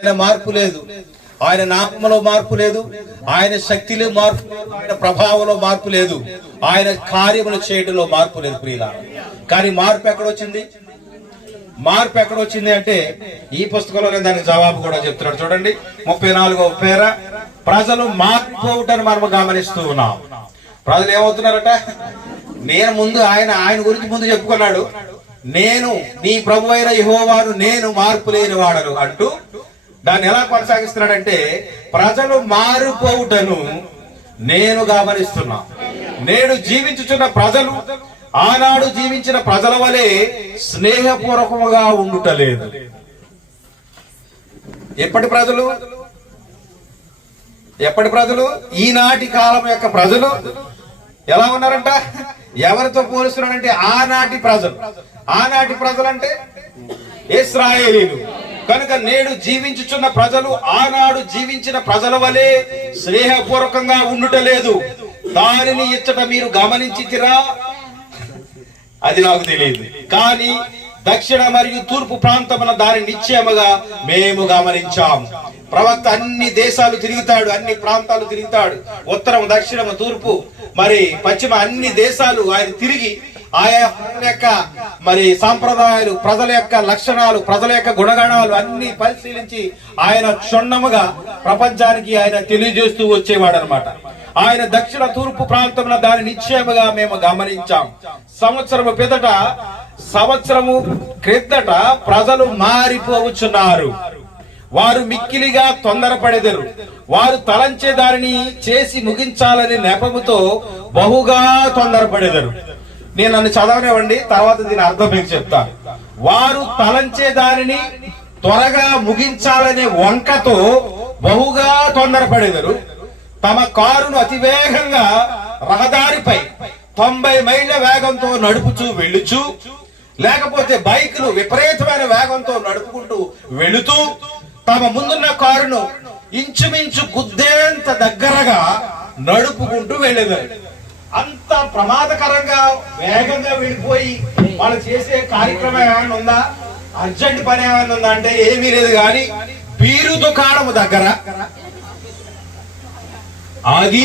ఆయన మార్పు లేదు, ఆయన నామములో మార్పు లేదు, ఆయన శక్తిలో మార్పు లేదు, ఆయన ప్రభావంలో మార్పు లేదు, ఆయన కార్యములు చేయడంలో మార్పు లేదు ప్రియులారా. కానీ మార్పు ఎక్కడొచ్చింది? మార్పు ఎక్కడొచ్చింది అంటే ఈ పుస్తకంలో దానికి జవాబు కూడా చెప్తున్నాడు. చూడండి 34వ పేర, ప్రజలు మారిపోవటాన్ని మనం గమనిస్తూ ఉన్నాం. ప్రజలు ఏమవుతున్నారట? నేను ముందు ఆయన గురించి ముందు చెప్పుకున్నాడు, నేను నీ ప్రభు అయిన యెహోవాను, నేను మార్పు లేని వాడను అంటూ దాన్ని ఎలా కొనసాగిస్తున్నాడంటే, ప్రజలు మారిపోవుటను నేను గమనిస్తున్నా. నేడు జీవించుచున్న ప్రజలు ఆనాడు జీవించిన ప్రజల వలె స్నేహపూర్వకముగా ఉండుటలేదు. ఎప్పటి ప్రజలు ఈనాటి కాలం యొక్క ప్రజలు ఎలా ఉన్నారంట? ఎవరితో పోలుస్తున్నాడంటే ఆనాటి ప్రజలు అంటే ఇశ్రాయేలీలు. కనుక నేడు జీవించుచున్న ప్రజలు ఆనాడు జీవించిన ప్రజల వలె స్నేహపూర్వకంగా ఉండుటలేదు. దానిని ఇచ్చట మీరు గమనించితిరా? అది నాకు తెలియదు, కానీ దక్షిణ మరియు తూర్పు ప్రాంతమున దాని నిశ్చయముగా మేము గమనించాము. ప్రవక్త అన్ని దేశాలు తిరుగుతాడు, అన్ని ప్రాంతాలు తిరుగుతాడు, ఉత్తరం, దక్షిణము, తూర్పు, మరి పశ్చిమ అన్ని దేశాలు ఆయన తిరిగి ఆయా ప్రజల యొక్క మరి సాంప్రదాయాలు, ప్రజల యొక్క లక్షణాలు, ప్రజల యొక్క గుణగణాలు అన్ని పరిశీలించి ఆయన క్షుణ్ణముగా ప్రపంచానికి ఆయన తెలియజేస్తూ వచ్చేవాడు అనమాట. ఆయన దక్షిణ తూర్పు ప్రాంతంలో దాని నిశ్చయముగా మేము గమనించాం. సంవత్సరము క్రిందట ప్రజలు మారిపోవచ్చున్నారు. వారు మిక్కిలిగా తొందరపడెదరు. వారు తలంచే దానిని చేసి ముగించాలని నెపముతో బహుగా తొందరపడెదరు. నేను నన్ను చదవనివ్వండి, తర్వాత దీని అర్థం మీకు చెప్తాను. వారు తలంచే దానిని త్వరగా ముగించాలనే వంకతో బహుగా తొందరపడెదరు. తమ కారును అతివేగంగా రహదారిపై 90 మైళ్ళ వేగంతో నడుపుచూ వెళ్ళుచు, లేకపోతే బైకులు విపరీతమైన వేగంతో నడుపుకుంటూ వెళుతూ తమ ముందున్న కారును ఇంచుమించు గుద్దేంత దగ్గరగా నడుపుకుంటూ వెళ్ళేదారు. అంత ప్రమాదకరంగా వేగంగా వెళ్ళిపోయి వాళ్ళు చేసే కార్యక్రమం ఏమైనా ఉందా? అర్జెంట్ పని ఏమైనా ఉందా అంటే ఏమీ లేదు. కానీ బీరు దుకాణము దగ్గర ఆగి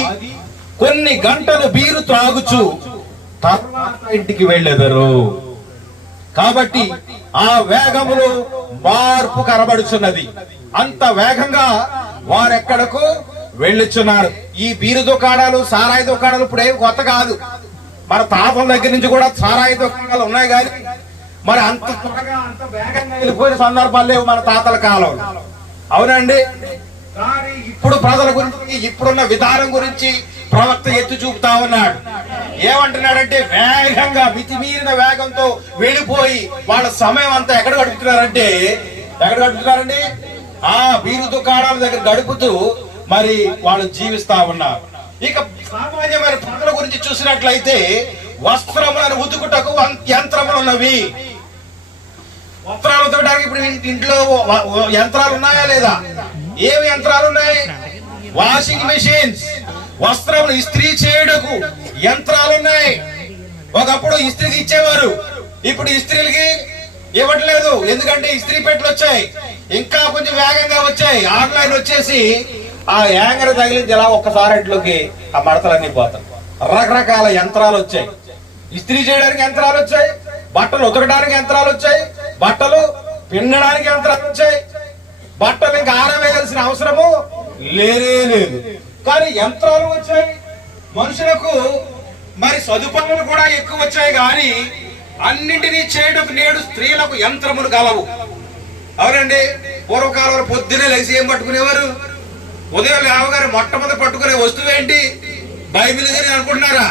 కొన్ని గంటలు బీరు త్రాగుచు తర్వాత ఇంటికి వెళ్ళెదరు. కాబట్టి ఆ వేగములో మార్పు కనబడుచున్నది. అంత వేగంగా వారెక్కడకు వెళ్ళుచున్నారు. ఈ బీరు దుకాణాలు, సారాయి దుకాణాలు ఇప్పుడు ఏమి కొత్త కాదు. మన తాతల దగ్గర నుంచి కూడా సారాయి దుకాణాలు ఉన్నాయి. కానీ మరి అంత త్వరగా అంత వేగంగా వెళ్ళిపోయిన సందర్భాలు లేవు మన తాతల కాలం. అవునండి. కానీ ఇప్పుడు ప్రజల గురించి, ఇప్పుడున్న విధానం గురించి ప్రవక్త ఎత్తి చూపుతా ఉన్నాడు. ఏమంటున్నాడంటే, వేగంగా మితిమీరిన వేగంతో వెళ్ళిపోయి వాళ్ళ సమయం అంతా ఎక్కడ గడుపుతున్నారండి? ఆ బీరు దుకాణాల దగ్గర గడుపుతూ మరి వాళ్ళు జీవిస్తా ఉన్నారు. ఇక సామాన్యమైన ప్రజల గురించి చూసినట్లయితే, వస్త్రములను ఉతుకుటకు యంత్రములు ఉన్నవి. వస్త్రాలు ఉతకడానికి ఇప్పుడు ఇంట్లో యంత్రాలు ఉన్నాయా లేదా? ఏమి యంత్రాలు ఉన్నాయి? Washing machines. వస్త్రములు ఇస్త్రీ చేయడకు యంత్రాలు ఉన్నాయి. ఒకప్పుడు ఇస్త్రీకి ఇచ్చేవారు, ఇప్పుడు ఇస్త్రీలకి ఇవ్వట్లేదు. ఎందుకంటే ఇస్త్రీ పెట్టెలు వచ్చాయి, ఇంకా కొంచెం వేగంగా వచ్చాయి. ఆన్లైన్ వచ్చేసి ఆ యాంగర్ తగిలించి ఎలా ఒక్కసారి ఇంట్లోకి ఆ మడతలన్నీ పోతాయి. రకరకాల యంత్రాలు వచ్చాయి. ఇస్త్రీ చేయడానికి యంత్రాలు వచ్చాయి, బట్టలు ఉతకడానికి యంత్రాలు వచ్చాయి, బట్టలు పిండడానికి యంత్రాలు వచ్చాయి. బట్టలు ఇంకా ఆరవేయాల్సిన అవసరము లేదు. కానీ యంత్రాలు వచ్చాయి. మనుషులకు మరి సదుపాయాలు కూడా ఎక్కువ వచ్చాయి. కానీ అన్నింటినీ చేయడం నేడు స్త్రీలకు యంత్రములు కలవు. అవునండి. పూర్వకాలంలో పొద్దునే లేచి ఏం పట్టుకునేవారు? ఉదయం లేవగానే మొట్టమొదటి పట్టుకునే వస్తువు ఏంటి? బైబిల్ గాని అనుకుంటున్నారా?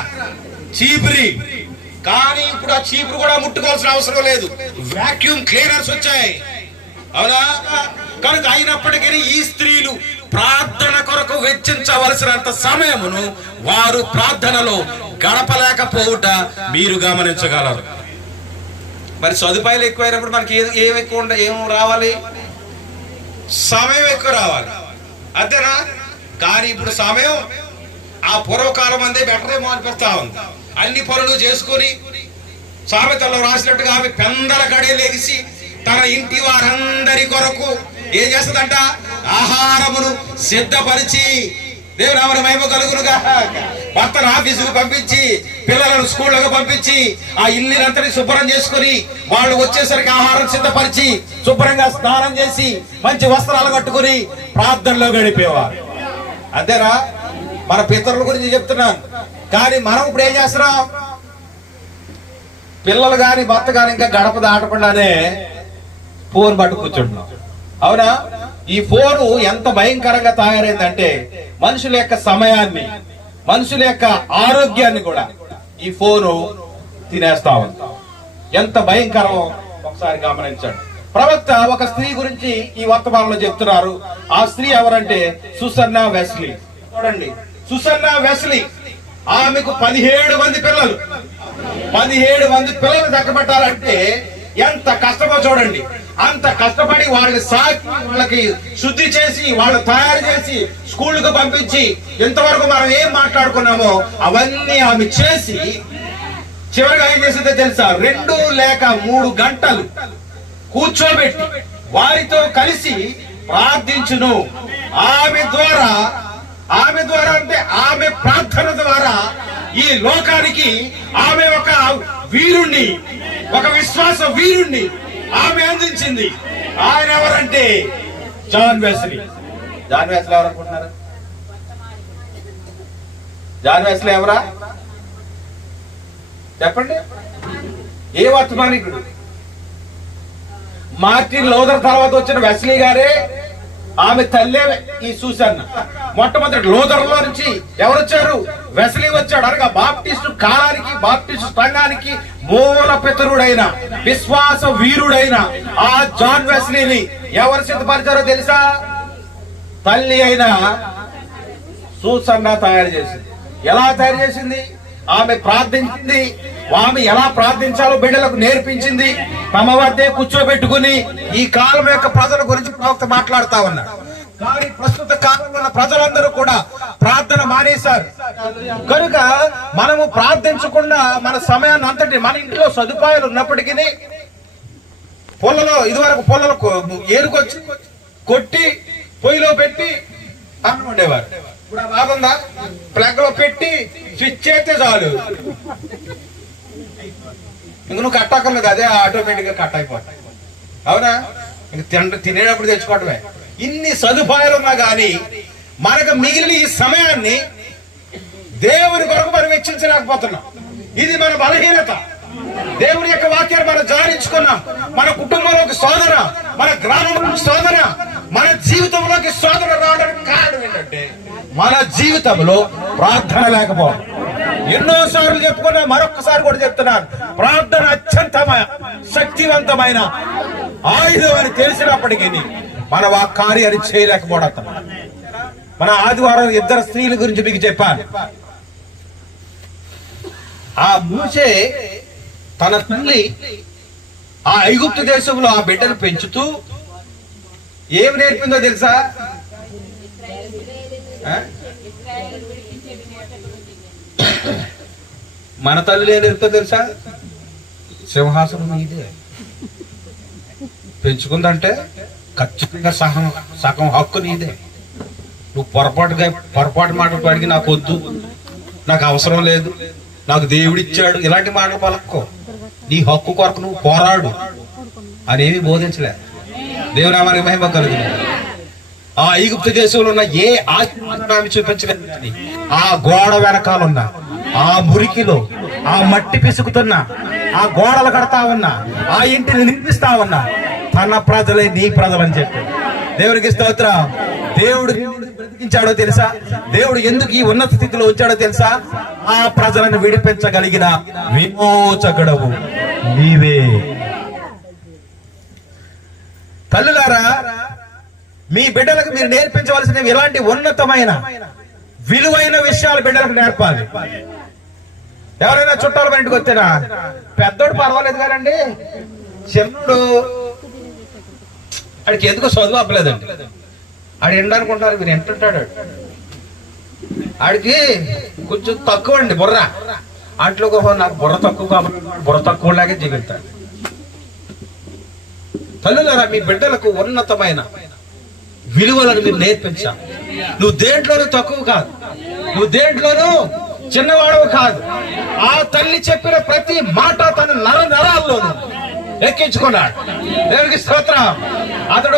చీపురి. కానీ ఇప్పుడు ఆ చీపురు కూడా ముట్టుకోవాల్సిన అవసరం లేదు. వాక్యూమ్ క్లీనర్స్ వచ్చాయి. అవునా? కనుక అయినప్పటికీ ఈ స్త్రీలు ప్రార్థన కొరకు వెచ్చించవలసినంత సమయమును వారు ప్రార్థనలో గడపలేకపోవుట మీరు గమనించగలరు. మరి సదుపాయాలు ఎక్కువైనప్పుడు మనకి ఏం రావాలి? సమయం ఎక్కువ రావాలి, అంతేనా? కానీ ఇప్పుడు సమయం ఆ పూర్వకాలం అందే బెటరేమో అనిపిస్తా ఉంది. అన్ని పనులు చేసుకుని సామెతల్లో రాసినట్టుగా ఆమె పెందల గడే లేచి తన ఇంటి వారందరి కొరకు ఏం చేస్తుందంట? ఆహారమును సిద్ధపరిచి, దేవుని నామమున మహిమ కలుగునుగా, భర్తను ఆఫీసుకు పంపించి, పిల్లలను స్కూళ్ళకు పంపించి, ఆ ఇల్లునంతని శుభ్రం చేసుకుని, వాళ్ళు వచ్చేసరికి ఆహారం సిద్ధపరిచి, శుభ్రంగా స్నానం చేసి, మంచి వస్త్రాలు కట్టుకుని ప్రార్థనలో గడిపేవారు. అంతేనా? మన పితరుల గురించి చెప్తున్నాను. కానీ మనం ఇప్పుడు ఏం చేస్తున్నాం? పిల్లలు గాని భర్త గాని ఇంకా గడప దాటకుండానే ఫోన్ పట్టు కూర్చుంటున్నాం. అవునా? ఈ ఫోను ఎంత భయంకరంగా తయారైందంటే మనుషుల యొక్క సమయాన్ని, మనుషుల యొక్క ఆరోగ్యాన్ని కూడా ఈ ఫోను తినేస్తా ఉంది. ఎంత భయంకరం ఒకసారి గమనించండి. ప్రవక్త ఒక స్త్రీ గురించి ఈ వర్తమానంలో చెప్తున్నారు. ఆ స్త్రీ ఎవరంటే సుసన్నా వెస్లీ. చూడండి, సుసన్నా వెస్లీ, ఆమెకు 17 మంది పిల్లలు. 17 మంది పిల్లలు దక్కబట్టాలంటే ఎంత కష్టమో చూడండి. అంత కష్టపడి వాళ్ళని సాకి, వాళ్ళకి శుద్ధి చేసి, వాళ్ళు తయారు చేసి, స్కూళ్ళకు పంపించి, ఇంతవరకు మనం ఏం మాట్లాడుకున్నామో అవన్నీ ఆమె చేసి చివరిగా ఏం చేసిందో తెలుసా? 2 లేక 3 గంటలు కూర్చోబెట్టి వారితో కలిసి ప్రార్థించును. ఆమె ద్వారా అంటే ఆమె ప్రార్థన ద్వారా ఈ లోకానికి ఆమె ఒక వీరుణ్ణి, ఒక విశ్వాస వీరుణ్ణి ఆమె అందించింది. ఆయన ఎవరంటే జాన్ వెస్లీ. జాన్ వెస్లీ ఎవరు అనుకుంటున్నారు? జాన్ వెస్లీ ఎవరా చెప్పండి? ఏ వర్తమానికుడు? మార్టిన్ లూథర్ తర్వాత వచ్చిన వెస్లీ గారే. ఆమె తల్లే ఈ సూసన్న. మొట్టమొదటి లూథర్ లో నుంచి ఎవరు వచ్చారు? వెస్లీ వచ్చాడు. అనగా బాప్టిస్టు కాలానికి, బాప్టిస్టు సంఘానికి మూల పితరుడైన, విశ్వాస వీరుడైన ఆ జాన్ వెస్లీని ఎవరు సిద్ధపరిచారో తెలుసా? తల్లి అయిన సూసన్న తయారు చేసింది. ఎలా తయారు చేసింది? ఆమె ప్రార్థించింది. ఆమె ఎలా ప్రార్థించాలో బిడ్డలకు నేర్పించింది. తమ వద్దే కూర్చోబెట్టుకుని ఈ కాలం యొక్క ప్రజల గురించి ప్రవక్త మాట్లాడుతా ఉన్నారు. కానీ ప్రస్తుత కాలంలో ఉన్న ప్రజలందరూ కూడా ప్రార్థన మానేశారు. కనుక మనము ప్రార్థించకుండా మన సమయాన్ని అంతటి, మన ఇంట్లో సదుపాయాలు ఉన్నప్పటికీ పొలలో, ఇదివరకు పొలలో ఏరుకొచ్చి కొట్టి పొయ్యిలో పెట్టి అన్నం వండేవారు. ఇప్పుడు బాగుందా? ప్లగ్ లో పెట్టి స్విచ్ చేస్తే చాలు, ఇంక నువ్వు కట్టక్కర్లేదు, అదే ఆటోమేటిక్ గా కట్ అయిపోతాయి. అవునా? ఇంక తినేటప్పుడు తెచ్చుకోవటమే. ఇన్ని సదుపాయాలు ఉన్నా గానీ మనకు మిగిలిన ఈ సమయాన్ని దేవుని కొరకు మనం వెచ్చించలేకపోతున్నాం. ఇది మన బలహీనత. దేవుని యొక్క వాక్యాన్ని మనం జారించుకున్నాం. మన కుటుంబంలోకి శోధన, మన గ్రామంలోకి శోధన, మన జీవితంలోకి శోధన రావడానికి కారణం ఏంటంటే మన జీవితంలో ప్రార్థన లేకపోవడం. ఎన్నోసార్లు చెప్పుకున్నా, మరొకసారి కూడా చెప్తున్నాను, ప్రార్థన అత్యంత శక్తివంతమైన ఆయుధం అని తెలిసినప్పటికీ మనం ఆ కార్యాన్ని చేయలేకపోవడం. మన ఆదివారం 2 స్త్రీల గురించి మీకు చెప్పాను. ఆ మూసే తన తల్లి ఆ ఐగుప్తు దేశంలో ఆ బిడ్డను పెంచుతూ ఏమి నేర్పిందో తెలుసా? మన తల్లి ఏం నేర్పుతో తెలుసా? సింహాసనం ఇదే పెంచుకుందంటే ఖచ్చితంగా సగం హక్కు నీదే. నువ్వు పొరపాటు మాటలు అడిగి నాకు వద్దు, నాకు అవసరం లేదు, నాకు దేవుడిచ్చాడు, ఇలాంటి మాటలు పలక్కో. నీ హక్కు కొరకు నువ్వు పోరాడు అనేవి బోధించలే. దేవునామానికి మహిమ కలుగుతుంది. ఆ ఐగుప్తు దేశంలో ఉన్న ఏ ఆశీర్వాదాన్ని చూపించలేదు. ఆ గోడ వెనకాలన్న, ఆ మురికిలో, ఆ మట్టి పిసుకుతున్నా, ఆ గోడలు కడతా ఉన్నా, ఆ ఇంటిని నిర్మిస్తా ఉన్నా, తన ప్రజలే నీ ప్రజలని చెప్పి దేవుడికి స్తోత్రం. దేవుడు బ్రతికించాడో తెలుసా? దేవుడు ఎందుకు ఈ ఉన్నత స్థితిలో ఉంచాడో తెలుసా? ఆ ప్రజలను విడిపించగలిగిన విమోచకుడవు నీవే. తల్లులారా, మీ బిడ్డలకు మీరు నేర్పించవలసినవి ఇలాంటి ఉన్నతమైన విలువైన విషయాలు బిడ్డలకు నేర్పాలి. ఎవరైనా చుట్టాలు మన ఇంటికి వచ్చారా? పెద్దోడు పర్వాలేదు కానండి, చిన్నోడు ఆడికి ఎందుకో చదువు అవ్వలేదండి, ఆడు ఎండనుకుంటారు, మీరు ఎంటుంటాడు, ఆడికి కొంచెం తక్కువ అండి బుర్ర. అంట్లో నాకు బుర్ర తక్కువ కాబట్టి బుర్ర తక్కువ లాగే జీవిస్తాడు. తల్లులారా, మీ బిడ్డలకు ఉన్నతమైన విలువలను మీరు నేర్పించాలి. నువ్వు దేంట్లోనూ తక్కువ కాదు, నువ్వు దేంట్లోనూ చిన్నవాడవు కాదు. ఆ తల్లి చెప్పిన ప్రతి మాట తన నరాల్లోనూ ఎక్కించుకున్నాడు. దేవునికి స్తోత్రం. అతడు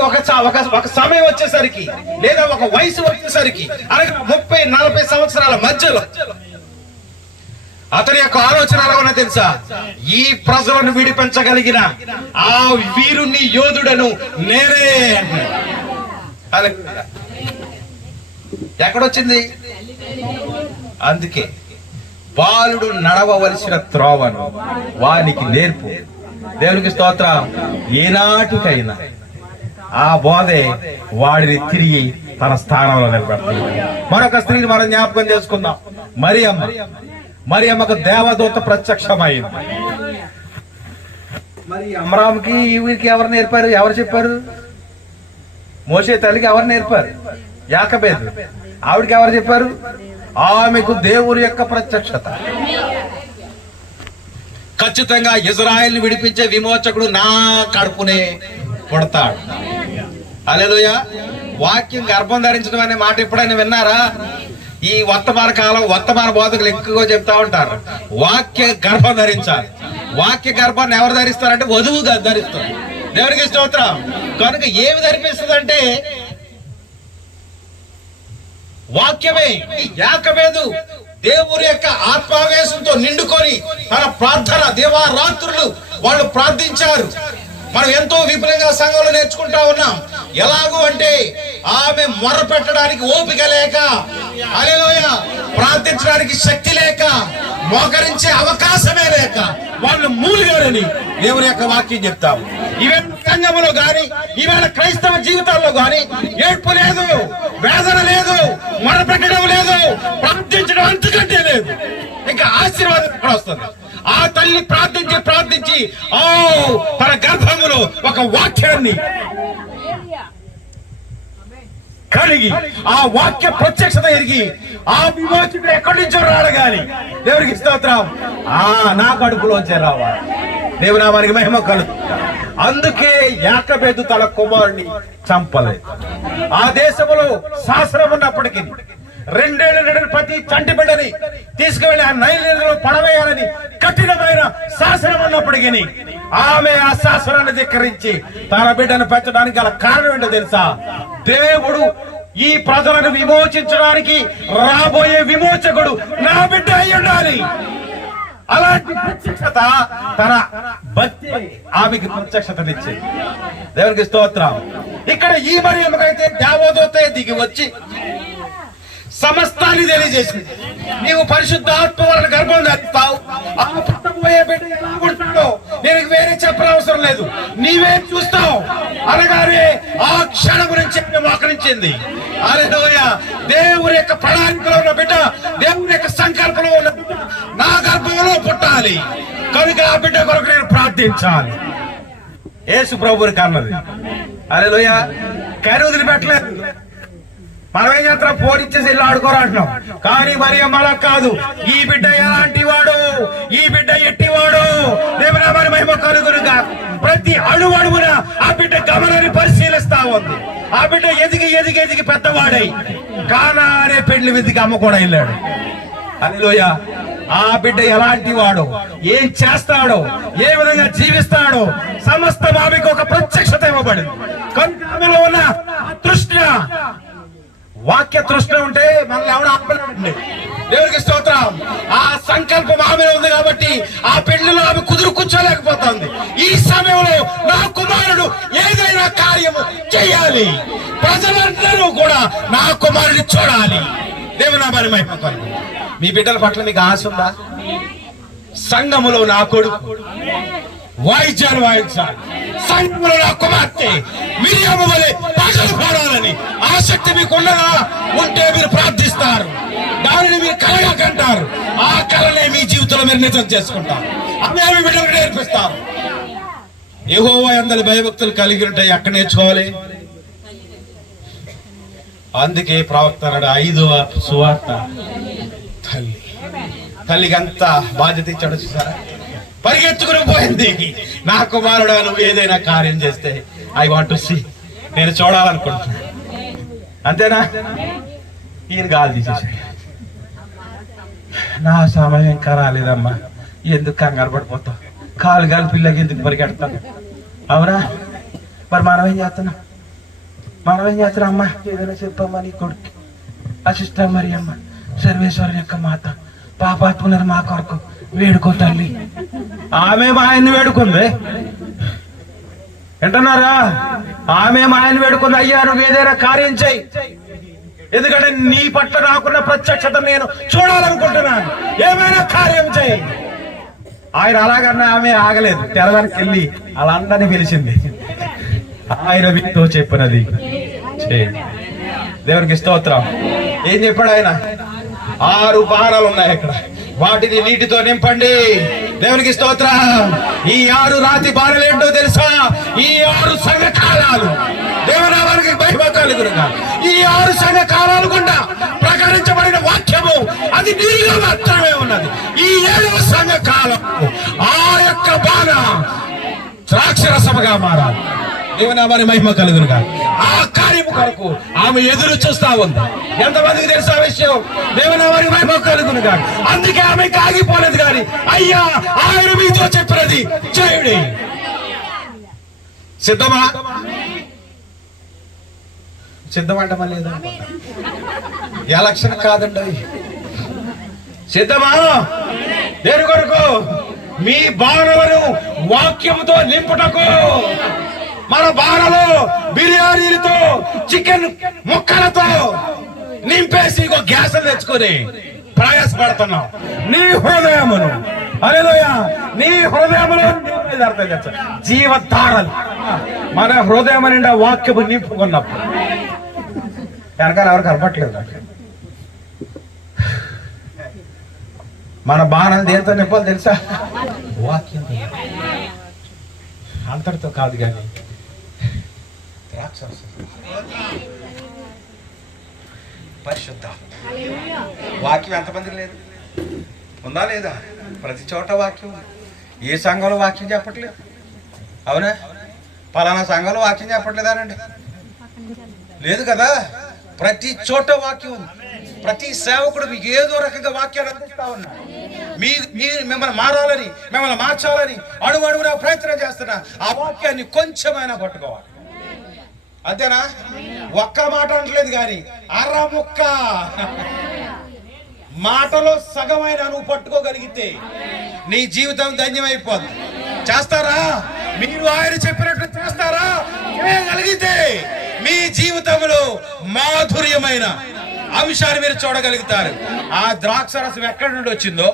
ఒక సమయం వచ్చేసరికి, లేదా ఒక వయసు వచ్చేసరికి, అనగా 30-40 సంవత్సరాల మధ్యలో అతని యొక్క ఆలోచన ఎలా ఉన్నా తెలుసా? ఈ ప్రజలను విడిపించగలిగిన ఆ వీరుని యోధుడను నేనే. ఎక్కడొచ్చింది? అందుకే బాలుడు నడవవలసిన త్రోవను వానికి నేర్పు. దేవునికి స్తోత్రం. ఏనాటికైనా ఆ బోధే వాడిని తిరిగి తన స్థానంలో నిలబెడుతుంది. మరొక స్త్రీని మనం జ్ఞాపకం చేసుకుందాం. మరియమ్మకు దేవదూత ప్రత్యక్షమైంది. మరి అమ్రామ్కి ఈవిడికి ఎవరు నేర్పారు? ఎవరు చెప్పారు? మోషే తల్లికి ఎవరు నేర్పారు? యాకబేదు. ఆవిడికి ఎవరు చెప్పారు? ఆమెకు దేవుని యొక్క ప్రత్యక్షత. ఖచ్చితంగా ఇజ్రాయెల్ని విడిపించే విమోచకుడు నా కడుపునే పుడతాడు. హల్లెలూయా. వాక్యం గర్భం ధరించడం అనే మాట ఎప్పుడైనా విన్నారా? ఈ వర్తమాన కాలం వర్తమాన బోధకులు ఎక్కువగా చెప్తా ఉంటారు, వాక్య గర్భం ధరించాలి. వాక్య గర్భాన్ని ఎవరు ధరిస్తారంటే వధువు ధరిస్తారు. దేవునికి స్తోత్రం. కనుక ఏమి ధరిపిస్తుందంటే వాక్యమే. యాకబేదు దేవుని యొక్క ఆత్మావేశంతో నిండుకొని తన ప్రార్థన దేవారాత్రులు వాళ్ళు ప్రార్థించారు. మనం ఎంతో విపులంగా సంఘంలో నేర్చుకుంటా ఉన్నాం. ఎలాగూ అంటే ఆమె మొర పెట్టడానికి ఓపిక లేక, హల్లెలూయా, ప్రార్థించడానికి శక్తి లేక, మోకరించే అవకాశమే లేక వాళ్ళు మూలిగారని దేవుని యొక్క వాక్యం చెప్తాం. ఈవేళ సంఘంలో గాని, ఈవేళ క్రైస్తవ జీవితాల్లో గాని ఏడ్పు లేదు, వేదన లేదు, మొర పెట్టడం లేదు, ప్రార్థించడం అంతకంటే లేదు. ఇంకా ఆశీర్వాదం ఎక్కడ వస్తుంది? ఆ తల్లి ప్రార్థించి తన గర్భములో ఒక వాక్యాన్ని కలిగి, ఆ వాక్య ప్రత్యక్షత ఎరిగి, ఆ విమోచకుడు ఎక్కడి నుంచో రాడు గాని దేవునికి స్తోత్రం, నా కడుపులోంచే రావాలి. దేవునామానికి మహిమ కలుగు. అందుకే యాకబేదు తన కుమారుని చంపలేదు. ఆ దేశంలో శాసనం ఉన్నప్పటికీ 2 ఏళ్ల నడుమ ప్రతి చంటి బిడ్డని తీసుకువెళ్లి ఆ నైల్ నదిలో పడవేయాలని కఠినమైన శాసనం ఉన్నప్పటికీ ఆమె ఆ శాసనాన్ని ధిక్కరించి తన బిడ్డను పెంచడానికి గల కారణం ఏంటో తెలుసా? దేవుడు ఈ ప్రజలను విమోచించడానికి రాబోయే విమోచకుడు నా బిడ్డ అయి ఉండాలి. అలాంటి ప్రత్యక్షత తన భక్తి ఆమెకి ప్రత్యక్షతనిచ్చింది. దేవునికి స్తోత్రం. ఇక్కడ ఈ మరియమ్మకైతే దేవదూత దిగి వచ్చి సమస్తాన్ని తెలియజేసింది. నీవు పరిశుద్ధాత్మ వలన గర్భం ధరిస్తావు, ఆ పుట్టబోయే బిడ్డ ఎలా పుడతాడో నేను వేరే చెప్పనవసరం లేదు, నీవే చూస్తావు అనగానే ఆ క్షణం నుంచి మోకరించింది. హల్లెలూయా. దేవుని యొక్క ప్రణాళికలో ఉన్న బిడ్డ, దేవుని యొక్క సంకల్పంలో ఉన్న బిడ్డ నా గర్భంలో పుట్టాలి. కనుక ఆ బిడ్డ కొరకు నేను ప్రార్థించాలి. యేసు ప్రభువుని కన్నది. హల్లెలూయా. కని వదిలిపెట్టలేదు. మనం ఏం చేస్తాం? పోనిచ్చేసి ఇల్లు ఆడుకోరంటున్నాం. కానీ మరి అలా కాదు. ఈ బిడ్డ ఎలాంటి వాడు, ఈ బిడ్డ ఎట్టివాడు, దేవుని మహిమ కలుగునుగా. ప్రతి అడుగున ఆ బిడ్డ గమనాన్ని పరిశీలిస్తా ఉంది. ఆ బిడ్డ ఎదిగి పెద్దవాడై కానా అనే పెళ్లి విధికి అమ్మ కూడా వెళ్ళాడు. హల్లెలూయా. ఆ బిడ్డ ఎలాంటి వాడు, ఏం చేస్తాడో, ఏ విధంగా జీవిస్తాడో సమస్త ఆమెకు ఒక ప్రత్యక్షత ఇవ్వబడింది. కనుక ఆమెలో ఉన్న తృష్ణ, వాక్య తృష్ణ ఉంటే మనల్ని ఎవడ ఆపలేదండి. దేవునికి స్తోత్రం. ఆ సంకల్పం ఆమెలో ఉంది కాబట్టి ఆ పెళ్లిలో ఆమె కుదురు కూర్చోలేకపోతుంది. ఈ సమయంలో నా కుమారుడు ఏదైనా కార్యము చేయాలి, ప్రజలందరూ కూడా నా కుమారుడిని చూడాలి. దేవుని మహిమ కలుగు. మీ బిడ్డల పట్ల మీకు ఆశ ఉందా? సంఘములో నా కొడుకు వాయిద్యాలు వాయించాలి, సంఘములో నా కుమార్తె మిరియాము వలె పాటలు పాడాలని ఆసక్తి మీకు ఉన్నదా? ఉంటే మీరు ప్రార్థిస్తారు, దానిని మీరు కలగా కంటారు. ఆ కళనే మీ జీవితంలో మీరు నిజం చేసుకుంటారు. అదే మీ బిడ్డలకు నేర్పిస్తారు. యెహోవా యందలి భయభక్తులు కలిగి ఉంటాయి. ఎక్కడ నేర్చుకోవాలి? అందుకే ప్రవక్త 5వ సువార్త తల్లికి అంత బాధ్యత ఇచ్చాడు. చూసారా? పరిగెత్తుకుని పోయింది. నా కుమారుడా, నువ్వు ఏదైనా కార్యం చేస్తే ఐ వాంట్ టు సీ, నేను చూడాలనుకుంటున్నా. అంతేనా? ఈయన గాలి తీసేసాడు. నా సమయం ఇంకా రాలేదమ్మా, ఎందుకు కంగారు పడిపోతావు, కాలు గాలి పిల్లకి ఎందుకు పరిగెడతాను, అవునా? మరి మనం ఏం చేస్తున్నాం అమ్మా? ఏదైనా చెప్పమ్మా నీ కొడుకు. అసిస్టర్ మరి అమ్మ సర్వేశ్వరుని యొక్క మాత పాపాత్ములను మా కొరకు వేడుకో తల్లి. ఆమె మా ఆయన్ని వేడుకుంది, వింటున్నారా? ఆమె మా ఆయన వేడుకుంది, అయ్యా నువ్వు ఏదైనా కార్యం చేయి, ఎందుకంటే నీ పట్ల నాకున్న ప్రత్యక్షత నేను చూడాలనుకుంటున్నాను, ఏమైనా కార్యం చేయి. ఆయన అలాగన్నా ఆమె ఆగలేదు, తెరవరకు వెళ్ళి వాళ్ళందరినీ పిలిచింది. ఆయన మీతో చెప్పినది దేవునికి స్తోత్రం. ఏం చెప్పాడు ఆయన? 6 బాణాలు ఉన్నాయి అక్కడ, వాటిని నీటితో నింపండి. దేవునికి స్తోత్రం. ఈ 6 రాతి బాణాలు ఏంటో తెలుసా? ఈ 6 సంఘకాలాలు. దేవుని వారికి భయభక్తులు గురుగా ఈ 6 సంఘకాలాలు గుండా ప్రకటించబడిన వాక్యము అది నీలో మాత్రమే ఉన్నది. ఈ 7వ సంఘకాలం ఆ యొక్క బాణ ద్రాక్షరసముగా మారాలి. దేవుని వారి మహిమ కలుగునుగా. ఆ కార్యము కొరకు ఆమె ఎదురు చూస్తా ఉంది. ఎంతమందికి తెలుసా విషయం? దేవుని వారి మహిమ కలుగునుగా. అందుకే ఆమె కాగిపోలేదు, కానీ అయ్యా ఆయన మీతో చెప్పినది చేయుడి. సిద్ధమా? సిద్ధమంటమా లేదా? ఎలక్షన్ కాదండి. సిద్ధమా? దేని కొరకు? మీ బాణలను వాక్యముతో నింపుటకు. మన బాణలు బిర్యానీలతో, చికెన్ ముక్కలతో నింపేసి ఇంకో గ్యాస్ తెచ్చుకొని ప్రయాసపడుతున్నాం. నీ హృదయమును, హల్లెలూయా, నీ హృదయమును జీవధారలు మన హృదయం నిండా వాక్యము నింపుకున్నప్పుడు వెనకాల ఎవరికి కనపట్లేదు. మన బాణాలు దేంతో నింపాలి తెలుసా? వాక్యం. అంతటితో కాదు, కానీ పరిశుద్ధ వాక్యం ఎంతమందికి లేదు? ఉందా లేదా? ప్రతి చోట వాక్యం. ఏ సంఘంలో వాక్యం చెప్పట్లేదు? అవునా? పలానా సంఘంలో వాక్యం చెప్పట్లేదానండి? లేదు కదా. ప్రతి చోట వాక్యం ఉంది. ప్రతి సేవకుడు మీకు ఏదో రకంగా వాక్యాలు అందిస్తా ఉన్నారు. మిమ్మల్ని మారాలని, మిమ్మల్ని మార్చాలని అణువణువున ప్రయత్నం చేస్తున్నా. ఆ వాక్యాన్ని కొంచెమైనా పట్టుకోవాలి. అంతేనా? ఒక్క మాట అనట్లేదు, కానీ అరముక్క మాటలో సగమైన నువ్వు పట్టుకోగలిగితే నీ జీవితం ధన్యమైపోద్ది. చేస్తారా? మీరు ఆయన చెప్పినట్లు చేస్తారా? చేయగలిగితే మీ జీవితంలో మాధుర్యమైన అంశాన్ని మీరు చూడగలుగుతారు. ఆ ద్రాక్ష రసం ఎక్కడి నుండి వచ్చిందో,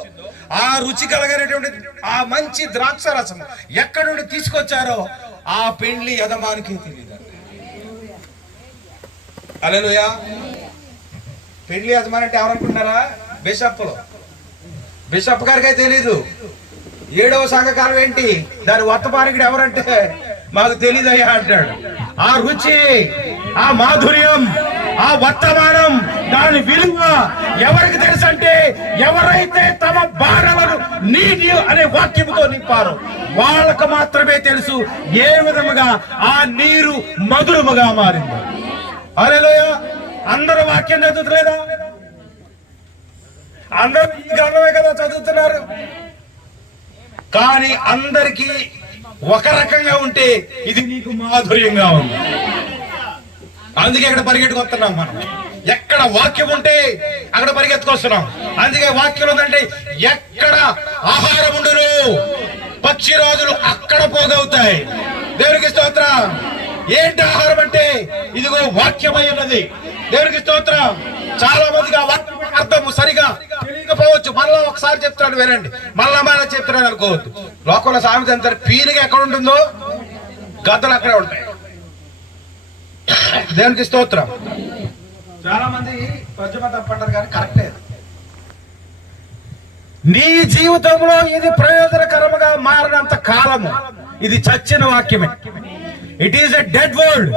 ఆ రుచి కలిగినటువంటి ఆ మంచి ద్రాక్ష రసం ఎక్కడి నుండి తీసుకొచ్చారో ఆ పెండ్లి యజమానికి తెలియదు. హల్లెలూయా. పెండ్లి యజమాని అంటే ఎవరనుకుంటున్నారా? బిషప్ గారికి అయితే తెలీదు. 7వ సంఘకాలం ఏంటి, దాని వర్తమానికుడు ఎవరంటే మాకు తెలీదయ్యా అంటాడు. ఆ రుచి, ఆ మాధుర్యం, ఆ వర్తమానం, దాని విలువ ఎవరికి తెలుసు అంటే ఎవరైతే తమ బాణలను నీటి అనే వాక్యముతో నింపారో వాళ్ళకు మాత్రమే తెలుసు ఏ విధముగా ఆ నీరు మధురముగా మారింది. హల్లెలూయా. అందరూ వాక్యం చదువుతలేదా? అందరూ ఈ గ్రంథమే కదా చదువుతున్నారు. కానీ అందరికీ ఒక రకంగా ఉంటే ఇది నీకు మాధుర్యంగా ఉంది. అందుకే ఇక్కడ పరిగెట్టుకొస్తున్నాం మనం. ఎక్కడ వాక్యం ఉంటే అక్కడ పరిగెత్తుకొస్తున్నాం. అందుకే వాక్యం ఉందంటే ఎక్కడ ఆహారం ఉండును పక్షి రోజులు అక్కడ పోగవుతాయి. దేవునికి స్తోత్రం. ఏంటి ఆహారం అంటే? ఇదిగో వాక్యమై ఉన్నది. దేవునికి స్తోత్రం. చాలా మందికి ఆ వాక్యం అర్థం సరిగా తెలియకపోవచ్చు. మళ్ళా ఒకసారి చెప్తాడు, వినండి. మళ్ళా చెప్తున్నాడు అనుకోవద్దు. లోకంలో సామెత అంటారు, పీనుగ ఎక్కడ ఉంటుందో గద్దలు అక్కడే ఉంటాయి. దేవునికి స్తోత్రం. చాలా మంది పద్యమ తప్పంటారు, కానీ కరెక్టే. నీ జీవితంలో ఇది ప్రయోజనకరముగా మారినంత కాలము ఇది చచ్చిన వాక్యమే. It is a dead word.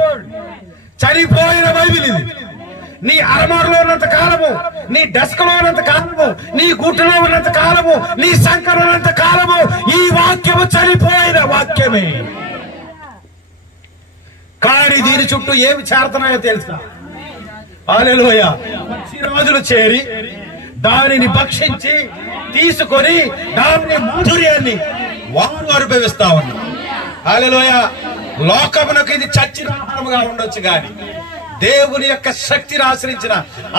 చనిపోయిన బైబిల్ ఇది. నీ అరమారులో ఉన్నంత కాలము, నీ డెస్క్ లో ఉన్నంత కాలము, నీ గుట్టులో ఉన్నంత కాలము, నీ సంకలో ఉన్నంత కాలము ఈ వాక్యము చనిపోయిన వాక్యమే. కానీ దీని చుట్టూ ఏమి చేరుతున్నాయో తెలుసా? హల్లెలూయా. పక్షిరాజులు చేరి దానిని భక్షించి తీసుకొని దాని మాధుర్యాన్ని వారు అనుభవిస్తా ఉన్నారు. హల్లెలూయా. లోకమునకు ఇది చచ్చిన ఆహారముగా ఉండొచ్చు, గాని దేవుని యొక్క శక్తిని ఆశ్రయించిన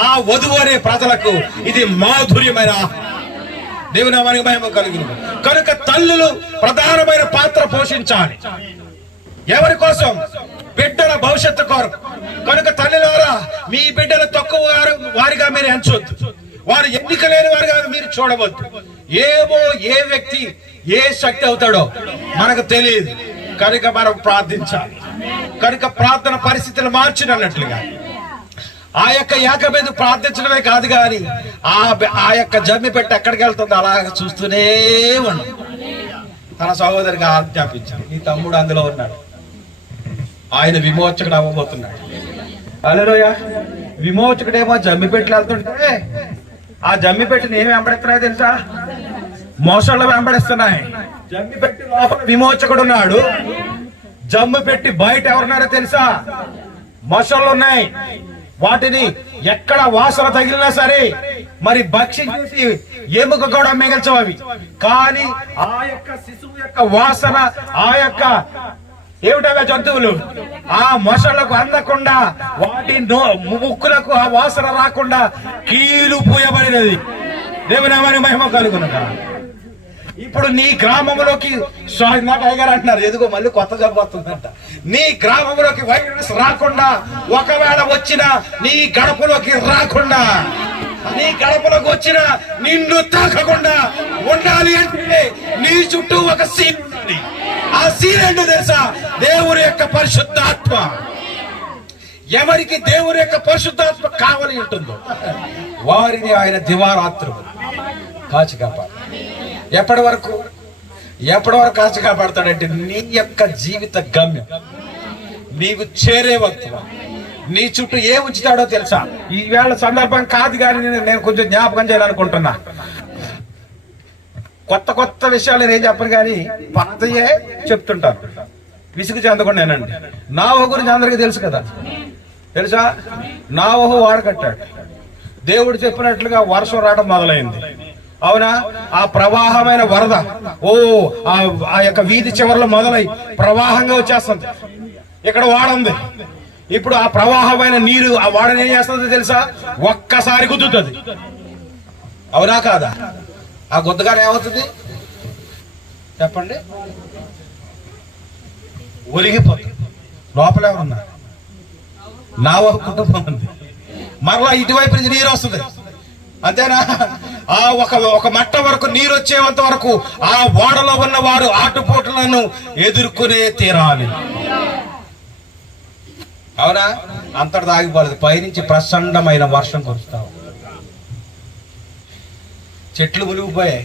ఆ వధువు అనే ప్రజలకు ఇది మాధుర్యమైన ఆహారం. దేవుని నామానికి మహిమ కలుగును. కనుక తల్లులు ప్రధానమైన పాత్ర పోషించాలి. ఎవరి కోసం? బిడ్డల భవిష్యత్తు కొరకు. కనుక తల్లిలారా, మీ బిడ్డలు తక్కువ వారిగా మీరు ఎంచొద్దు, వారు ఎన్నిక లేని వారిగా మీరు చూడవద్దు. ఏమో ఏ వ్యక్తి ఏ శక్తి అవుతాడో మనకు తెలియదు. కనుక మనం ప్రార్థించాలి. కనుక ప్రార్థన పరిస్థితులు మార్చినట్లుగా ఆ యొక్క ఏకమేదు ప్రార్థించడమే కాదు, కానీ ఆ యొక్క జమ్మి పెట్టి ఎక్కడికి వెళ్తుందో అలాగ చూస్తూనే ఉన్నాడు. తన సహోదరికి ఆజ్ఞాపించాడు, నీ తమ్ముడు అందులో ఉన్నాడు, ఆయన విమోచకుడు అవ్వబోతున్నాడు. హల్లెలూయా. విమోచకుడేమో జమ్మి పెట్టి వెళ్తుంటే ఆ జమ్మి పెట్టిని ఏమి వెంబడిస్తున్నాయో తెలుసా? మోసళ్ళు వెంబడిస్తున్నాయి. జమ్మి పెట్టి లోపల విమోచకుడు ఉన్నాడు, జమ్మి పెట్టి బయట ఎవరున్నారో తెలుసా? మొసళ్ళు ఉన్నాయి. వాటిని ఎక్కడ వాసన తగిలినా సరే మరి భక్షించేసి ఎముక కూడా మిగల్చవు అవి. కానీ ఆ యొక్క శిశువు యొక్క వాసన, ఆ యొక్క ఏమిటగా జంతువులు ఆ మొసళ్లకు అందకుండా, వాటి ముక్కులకు ఆ వాసన రాకుండా కీలు పూయబడినది. దేవుని నామానికి మహిమ కలుగునుగా. ఇప్పుడు నీ గ్రామంలోకి గారు అంటున్నారు, ఎదుగో మళ్ళీ కొత్త జబ్బు వస్తుందంట. నీ గ్రామంలోకి వైరస్ రాకుండా, ఒకవేళ వచ్చినా నీ గడపలోకి రాకుండా, నీ గడపలోకి వచ్చినా నిన్ను తాకకుండా ఉండాలి అంటే నీ చుట్టూ ఒక సీన్ ఉండాలి. ఆ సీన్ ఏంటో తెలుసా? దేవుని యొక్క పరిశుద్ధాత్మ. ఎవరికి దేవుని యొక్క పరిశుద్ధాత్మ కావాలి ఉంటుందో వారిని ఆయన దివారాత్రులు కాచి కాపాడు. ఎప్పటి వరకు కాచి కాపాడతాడంటే నీ యొక్క జీవిత గమ్యం, నీవు చేరే వక్తు నీ చుట్టూ ఏ ఉంచుతాడో తెలుసా? ఈవేళ సందర్భం కాదు, కానీ నేను కొంచెం జ్ఞాపకం చేయాలనుకుంటున్నా. కొత్త విషయాలు నేను చెప్పను, కానీ పాతయే చెప్తుంటాను. విసుగు చెందకుండా నేనండి. నోవహు గురించి అందరికీ తెలుసు కదా, తెలుసా? నోవహు వాడ కట్టాడు. దేవుడు చెప్పినట్లుగా వర్షం రావడం మొదలైంది. అవునా? ఆ ప్రవాహమైన వరద ఆ యొక్క వీధి చివరిలో మొదలై ప్రవాహంగా వచ్చేస్తుంది. ఇక్కడ వాడ ఉంది. ఇప్పుడు ఆ ప్రవాహమైన నీరు ఆ వాడని ఏం చేస్తుంది తెలుసా? ఒక్కసారి గుద్దుతుంది. అవునా కాదా? ఆ గుద్దగానే ఏమవుతుంది చెప్పండి? ఒలిగిపోతుంది. లోపల ఏమన్నా నోవహు కుటుంబం ఉంది. మరలా ఇటువైపు నుంచి నీరు వస్తుంది. అంతేనా? ఆ ఒక మట్ట వరకు నీరు వచ్చేంత వరకు ఆ ఓడలో ఉన్న వారు ఆటుపోట్లను ఎదుర్కొనే తీరాలి. అవునా? అంతటి ఆగిపోలేదు. పైనుంచి ప్రచండమైన వర్షం కురుస్తావు. చెట్లు మునిగిపోయాయి,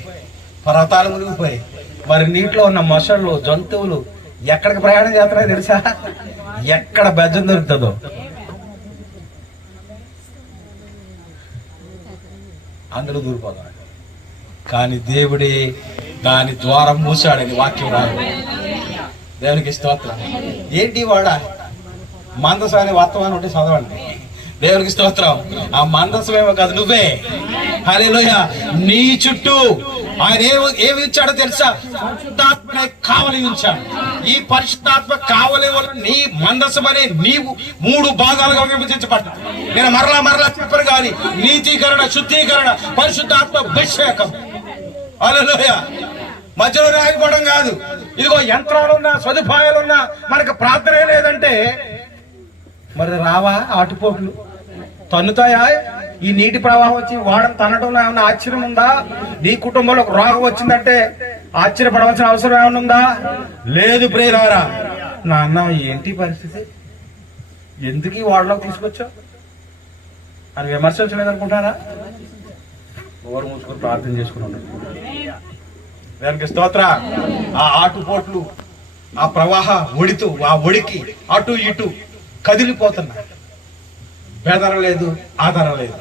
పర్వతాలు మునిగిపోయాయి. మరి నీటిలో ఉన్న మొసళ్ళు, జంతువులు ఎక్కడికి ప్రయాణం చేస్తున్నాయో తెలుసా? ఎక్కడ బెజ్జం దొరుకుతుందో. అందులో దూరిపోతాడు. కానీ దేవుడే దాని ద్వారం మూసాడని వాక్యం రాదు. దేవునికి స్తోత్రం. ఏంటి వాడ మందసం అనే వర్తమానం ఉంటే చదవండి. దేవునికి స్తోత్రం. ఆ మందసమేమో కాదు, నువ్వే. హల్లెలూయా. నీ చుట్టూ ఆయన ఏమి ఇచ్చాడో తెలుసా? పరిశుద్ధాత్మనే కావలి ఉంచాడు. ఈ పరిశుద్ధాత్మ కావలి వల్ల నీ మందసం అనే నీవు 3 భాగాలుగా విభజించబడ్డా. నేను మరలా చెప్పను, కానీ నీతీకరణ, శుద్ధీకరణ, పరిశుద్ధాత్మ అభిషేకం. హల్లెలూయా. మధ్యలో ఆగిపోవడం కాదు. ఇదిగో యంత్రాలున్నా, సదుపాయాలున్నా మనకు ప్రార్థనే లేదంటే మరి రావా ఆటుపోట్లు? తన్నుతాయా? ఈ నీటి ప్రవాహం వచ్చి వాడని తనడంలో ఏమన్నా ఆశ్చర్యం ఉందా? నీ కుటుంబంలో ఒక రోగం వచ్చిందంటే ఆశ్చర్యపడవలసిన అవసరం ఏమన్నా ఉందా? లేదు ప్రియులారా. నాన్న ఏంటి పరిస్థితి, ఎందుకు ఈ వాడలోకి తీసుకొచ్చావు అని విమర్శించలేదనుకుంటారా? ఓరు మూసుకొని ప్రార్థన చేసుకుని ఉన్నాడు. దానికి స్తోత్ర. ఆ ఆటుపోట్లు, ఆ ప్రవాహ ఒడితో, ఆ ఒడికి అటు ఇటు కదిలిపోతున్నా. బెదర లేదు, ఆధారం లేదు.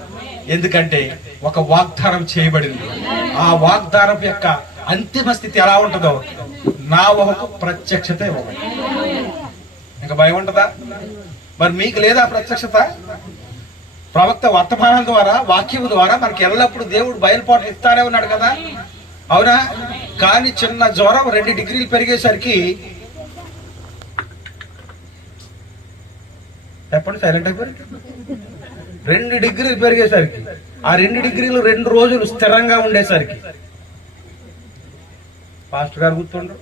ఎందుకంటే ఒక వాగ్దానం చేయబడింది. ఆ వాగ్దానం యొక్క అంతిమ స్థితి ఎలా ఉంటుందో నోవహుకు ప్రత్యక్షత ఇవ్వబడింది. ఇంకా భయం ఉంటుందా? మరి మీకు లేదా ప్రత్యక్షత? ప్రవక్త వర్తమానం ద్వారా, వాక్యం ద్వారా మనకి ఎల్లప్పుడు దేవుడు బయలుపాట్లు ఇస్తానే ఉన్నాడు కదా, అవునా? కానీ చిన్న జ్వరం 2 డిగ్రీలు పెరిగేసరికి చెప్పండి, సైలెంట్ అయిపోయి 2 డిగ్రీలు పెరిగేసరికి, ఆ 2 డిగ్రీలు 2 రోజులు స్థిరంగా ఉండేసరికి పాస్టర్ గారు గుర్తుండ్రు,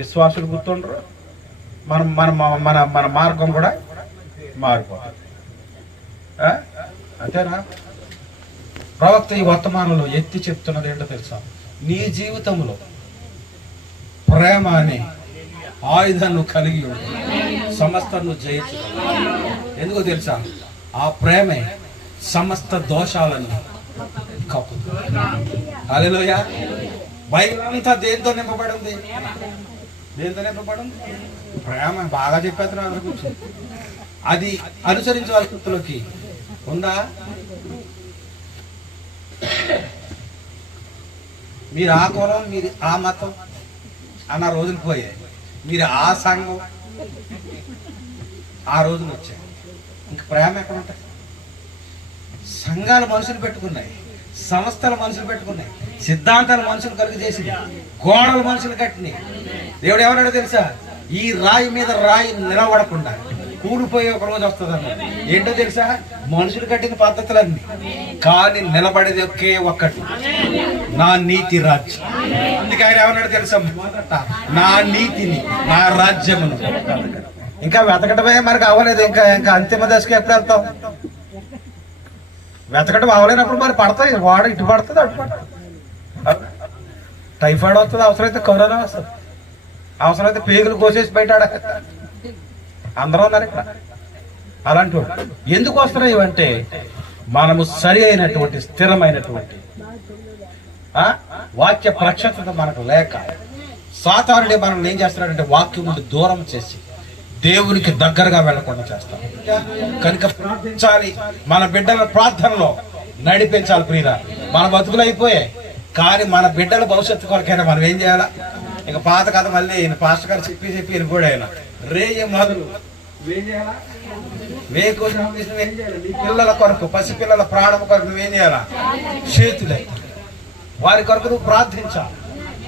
విశ్వాసులు గుర్తుండ్రు, మన మన మన మన మార్గం కూడా మారిపోతుంది. అంతేనా? ప్రవక్త ఈ వర్తమానంలో ఎత్తి చెప్తున్నది ఏంటో తెలుసా? నీ జీవితంలో ప్రేమ అనే ఆయుధాన్ని కలిగి ఉండి సమస్తను జయించు. ఎందుకో తెలుసా? ఆ ప్రేమే సమస్త దోషాలను కప్పుతుంది. హల్లెలూయా. బైబిల్ అంతా దేంతో నింపబడి ఉంది? దేంతో నింపబడి ఉంది? ప్రేమ. బాగా చెప్పేస్తున్నా అందరూ కూర్చొని. అది అనుసరించే వ్యక్తులకి ఉందా? మీరు ఆ కులం, మీరు ఆ మతం అన్న రోజులు పోయాయి. మీరు ఆ సంఘం ఆ రోజులు వచ్చాయి. ఇంక ప్రేమ ఎక్కడ ఉంటుంది? సంఘాలు మనుషులు పెట్టుకున్నాయి, సంస్థల మనుషులు పెట్టుకున్నాయి, సిద్ధాంతాల మనుషులు కలుగు చేసి, గోడలు మనుషులు కట్టినాయి. దేవుడు ఏమన్నాడో తెలుసా? ఈ రాయి మీద రాయి నిలబడకుండా కూలిపోయే ఒక రోజు వస్తుందన్న. ఏంటో తెలుసా? మనుషులు కట్టిన పద్ధతులన్నీ, కానీ నిలబడేది ఒకే ఒక్కటి, నా నీతి రాజ్యం. అందుకే ఆయన ఏమన్నాడు తెలుసా? మొదట నా నీతిని, నా రాజ్యమును. ఇంకా వెతకటమే మనకు అవ్వలేదు. ఇంకా ఇంకా అంతిమ దశకి ఎప్పుడు వెళ్తాం? వెతకటం అవ్వలేనప్పుడు మరి పడతాయి. వాడు ఇటు పడుతుంది, అటు పడుతుంది. టైఫాయిడ్ వస్తుంది, అవసరమైతే కరోనా వస్తుంది, అవసరమైతే పేగులు కోసేసి బయట అందరూ ఉన్నారు ఇక్కడ. అలాంటి వాడు ఎందుకు వస్తున్నాయి ఇవంటే, మనము సరి అయినటువంటి స్థిరమైనటువంటి వాక్య ప్రక్షత మనకు లేక, సాతానుడే మనల్ని ఏం చేస్తున్నాడంటే వాక్యం నుండి దూరం చేసి దేవునికి దగ్గరగా వెళ్లకుండా చేస్తాం. కనుక ప్రార్థించాలి, మన బిడ్డల ప్రార్థనలో నడిపించాలి. ప్రియురా, మన బతుకులు అయిపోయాయి, కానీ మన బిడ్డల భవిష్యత్తు కొరకైనా మనం ఏం చేయాలా? ఇక పాత కథ మళ్ళీ పాస్టర్ గారు చెప్పి వెళ్ళిపోయాడు. ఆయన రేయ మొదలు ఏం చేయాలా? వేకోసం ఏం చేయాలి? నీ పిల్లల కొరకు, పసిపిల్లల ప్రాణం కొరకు నువ్వేం చేయాలా? చేతులై వారి కొరకు నువ్వు ప్రార్థించాలి.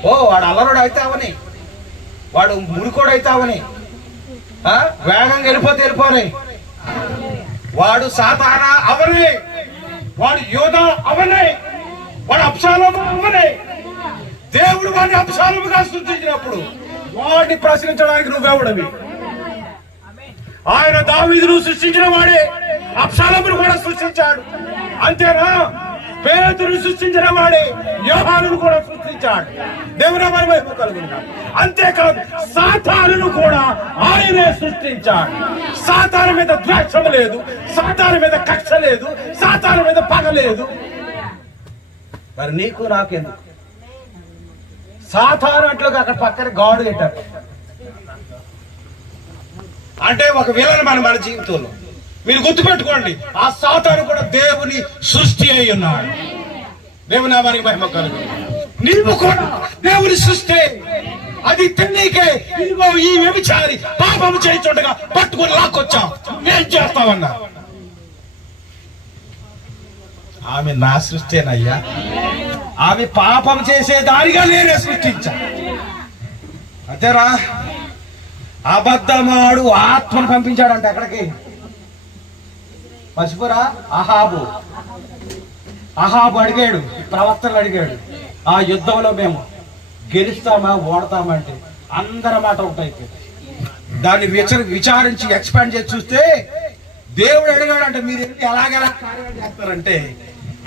వాడు అల్లరుడు అయితే అవని, వాడు మురికోడు అయితే అవని, వేగంగా వెళ్ళిపోరే, వాడు సాతాన అవనే, వాడు యోధ అవనే, వాడు అబ్షాలోము అవనే. దేవుడు వాడిని అబ్షాలోముగా సృష్టించినప్పుడు వాడిని ప్రశ్నించడానికి నువ్వెవడవి? ఆయన దావీదును సృష్టించిన వాడే అబ్షాలోమును కూడా సృష్టించాడు. అంతేనా? పేతురును సృష్టించిన వాడే యోహానును కూడా సృష్టించాడు. దేవుని మహిమ కలుగుతున్నాడు. అంతేకాదు సాతానును కూడా ఆయనే సృష్టించాడు. సాతాను మీద ద్వేషం లేదు, సాతాను మీద కక్ష లేదు, సాతాను మీద పగ లేదు. మరి నీకు నాకెందుకు? సాతాను అట్లుగా అక్కడ పక్కన గాడు పెట్టారు. అంటే ఒక విలన్ మన జీవితంలో. మీరు గుర్తుపెట్టుకోండి, ఆ సాతాను కూడా దేవుని సృష్టి అయి ఉన్నాడు. దేవుని నామానికి మహిమ కలుగుతుంది. నీవు కూడా దేవుని సృష్టి. అది తెలియకే ఇదిగో ఈ వ్యభిచారి పాపము చేయించుండగా పట్టుకుని లాక్కొచ్చాం, ఏం చేస్తావన్నా? ఆమె నా సృష్టినయ్యా, ఆమె పాపం చేసే దారిగా నేనే సృష్టించా. అంతేరా? అబద్ధమాడు ఆత్మను పంపించాడంట ఎక్కడికి? మర్చిపోరా? అహాబు అడిగాడు, ప్రవక్తలు అడిగాడు, ఆ యుద్ధంలో మేము గెలుస్తామా ఓడతామా అంటే అందరి మాట ఉంటాయి. దాన్ని విచారించి ఎక్స్పాండ్ చేసి చూస్తే దేవుడు అడిగాడంటే మీరు ఎలాగెలా కార్యాలు చేస్తారంటే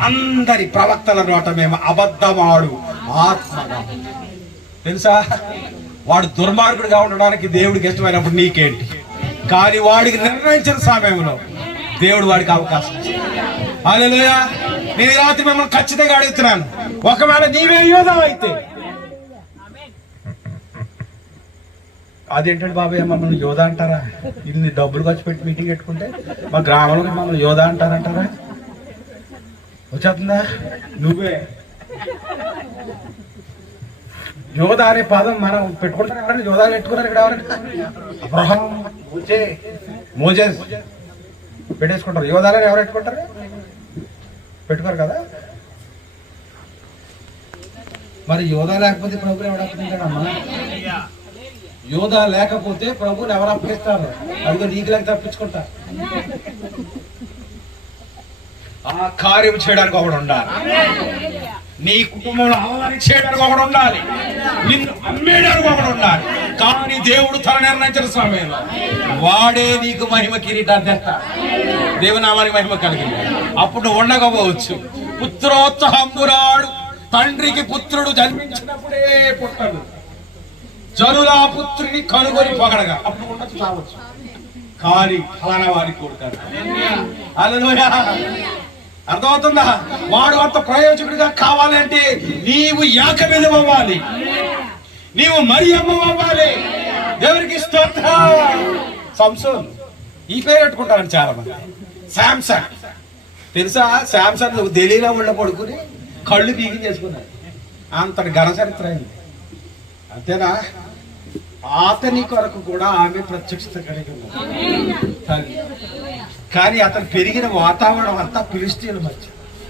అందరి ప్రవక్తల నోట మేము అబద్ధమాడు ఆత్మగా. తెలుసా? వాడు దుర్మార్గుడిగా ఉండడానికి దేవుడికి ఇష్టమైనప్పుడు నీకేంటి? కానీ వాడికి నిర్ణయించిన సమయంలో దేవుడు వాడికి అవకాశం ఇచ్చాడు. హల్లెలూయా. నేను ఈ రాత్రి మిమ్మల్ని ఖచ్చితంగా అడుగుతున్నాను, ఒకవేళ నీవే యోధ అయితే, అదేంటంటే బాబాయ్ మమ్మల్ని యోధ అంటారా? ఇన్ని డబ్బులు ఖర్చు పెట్టి మీటింగ్ పెట్టుకుంటే మా గ్రామంలో మమ్మల్ని యోధ అంటారంటారా? వచ్చేస్తుందా? నువ్వే యోధ అనే పదం మనం పెట్టుకుంటారు. ఎవరైనా యోధ పెట్టుకున్నారు ఇక్కడ? ఎవరైనా అబ్రహాం మోజెస్ పెట్టేసుకుంటారు. యోధాలని ఎవరు పెట్టుకుంటారు? పెట్టుకోరు కదా. మరి యోధా లేకపోతే ప్రభుని ఎవరు అప్పగించాడమ్మా? యోధా లేకపోతే ప్రభుని ఎవరు అప్పగిస్తారు? అదిగో నీకు లేక తప్పించుకుంటా. ఆ కార్యం చేయడానికి ఒకడు ఉండాలి. నీ కుటుంబంలో అల్లరి చేయడానికి ఒకడు ఉండాలి. నిన్ను అమ్మేయడానికి ఒకడు ఉండాలి. కానీ దేవుడు తన నిర్ణయించిన సమయంలో వాడే నీకు మహిమ కిరీటాన్ని తెస్తా. దేవునామానికి మహిమ కలిగింది. అప్పుడు నువ్వు ఉండకపోవచ్చు. పుత్రోత్సాహంబురాడు తండ్రికి పుత్రుడు జన్మించినప్పుడే పుట్టడు. జనులా పుత్రుని కనుగొని పొగడగా అప్పుడు ఉండొచ్చు, కావచ్చు. కానీ ఫలానా వారికి కొడతాడు. హల్లెలూయా. అర్థమవుతుందా? వాడు అంత ప్రయోజకుడిగా కావాలంటే నీవు యాకోబు అవ్వాలి, నీవు మరియమ్మ అవ్వాలి. దేవునికి స్తోత్రం. సంసోన్ ఈ పేరు పెట్టుకుంటారని చాలా మంది. శాంసన్ తెలుసా? శాంసన్ ఢిల్లీలో ఉళ్ళ పడుకుని కళ్ళు బీగి చేసుకున్నాడు. అంతటి ఘన చరిత్ర అయింది. అంతేనా? అతని కొరకు కూడా ఆమె ప్రత్యక్షత కలిగి ఉంది. కానీ అతను పెరిగిన వాతావరణం అంతా ఫిలిష్తీయుల మధ్య.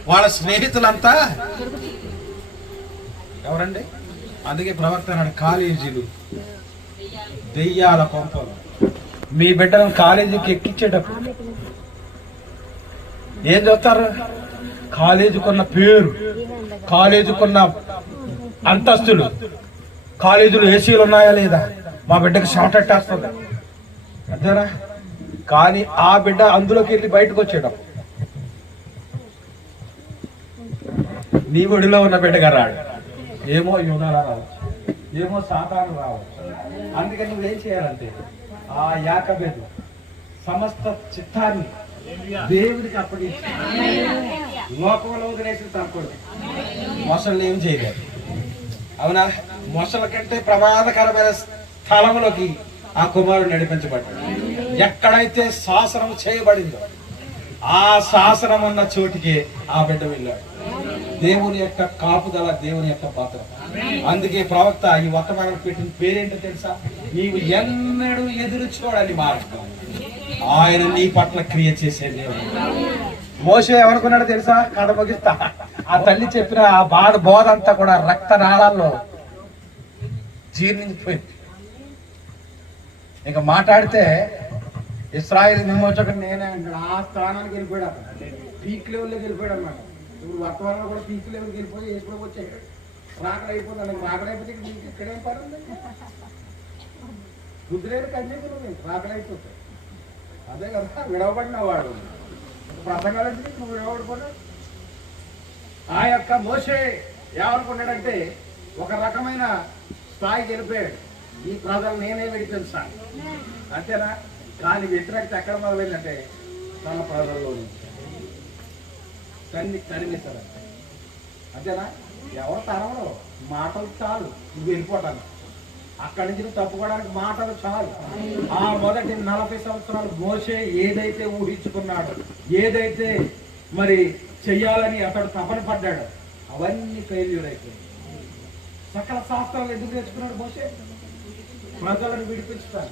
వాళ్ళ స్నేహితులంతా ఎవరండి? అందుకే ప్రవక్త కాలేజీలు దెయ్యాల కొంపలు. మీ బిడ్డలను కాలేజీకి ఎక్కించేటప్పుడు ఏం చూస్తారు? కాలేజీకున్న పేరు, కాలేజీకున్న అంతస్తులు, కాలేజీలో ఏసీలు ఉన్నాయా లేదా, మా బిడ్డకి షార్ట్ అట్టేస్తుంది అంతేనా? కానీ ఆ బిడ్డ అందులోకి వెళ్ళి బయటకు వచ్చేటప్పుడు నీ ఒడిలో ఉన్న బిడ్డగా రాడు. ఏమో యోధాలా రావచ్చు, ఏమో సాతాను రావచ్చు. అందుకని నువ్వేం చేయాలంటే ఆ యాకోబు సమస్త చిత్తాన్ని దేవుడికి అప్పగించి లోకంలో వదిలేసి తనకూడదు. మొసళ్ళు ఏం చేయలేదు. అవునా? మొసల కంటే ప్రమాదకరమైన స్థలంలోకి ఆ కుమారుడు నడిపించబడ్డాడు. ఎక్కడైతే శాసనం చేయబడిందో ఆ శాసనం ఉన్న చోటికి ఆ బిడ్డ వెళ్ళాడు. దేవుని యొక్క కాపుదల, దేవుని యొక్క పాత్ర. అందుకే ప్రవక్త ఈ వర్తమానం పెట్టిన పేరేంటో తెలుసా? నీవు ఎన్నడూ ఎదురు చూడాలి మార్గం, ఆయన నీ పట్ల క్రియ చేసే దేవుడు. మోషే ఎవరుకున్నాడో తెలుసా? కథ ముగిస్తా. ఆ తల్లి చెప్పిన ఆ బోధ అంతా కూడా రక్త నాళాల్లో జీర్ణించిపోయింది. ఇక మాట్లాడితే ఇశ్రాయేలు విమోచకుడు నేనే అంటాడు. ఆ స్థానానికి వెళ్ళిపోయాడు, పీక్ లెవెల్లోకి వెళ్ళిపోయాడు అన్నమాట. ఇప్పుడు వర్తమానంలో కూడా పీక్ లెవెల్కి వెళ్ళిపోయి ఎప్పుడు వచ్చాయి రాకడ అయిపోతుంది. రాకడ అయిపోతే ఇక్కడేం పని ఉంది? రుద్రేలు కన్యకులు రాకడ అయిపోతాయి. అదే కదా విడవబడిన వాడు. ప్రసంగాలంటే నువ్వు విడవబడిపోయాడు. ఆ యొక్క మోషే ఏమనుకున్నాడంటే ఒక రకమైన స్థాయికి వెళ్ళిపోయాడు. ఈ ప్రజలు నేనే విడిపించాను అంతేనా? కానీ వ్యతిరేకత ఎక్కడ మొదలైందంటే తన ప్రజల్లో తరిమిస్తారు అంతేనా? ఎవరు తరంలో మాటలు చాలు నువ్వు వెళ్ళిపోతాను. అక్కడి నుంచి నువ్వు తప్పుకోవడానికి మాటలు చాలు. ఆ మొదటి 40 సంవత్సరాలు మోషే ఏదైతే ఊహించుకున్నాడో, ఏదైతే మరి చెయ్యాలని అతడు తపన పడ్డాడు, అవన్నీ ఫెయిల్యూర్ అయిపోయాయి. సకల శాస్త్రాలు ఎందుకు నేర్చుకున్నాడు మోషే? ప్రజలను విడిపించుతారు.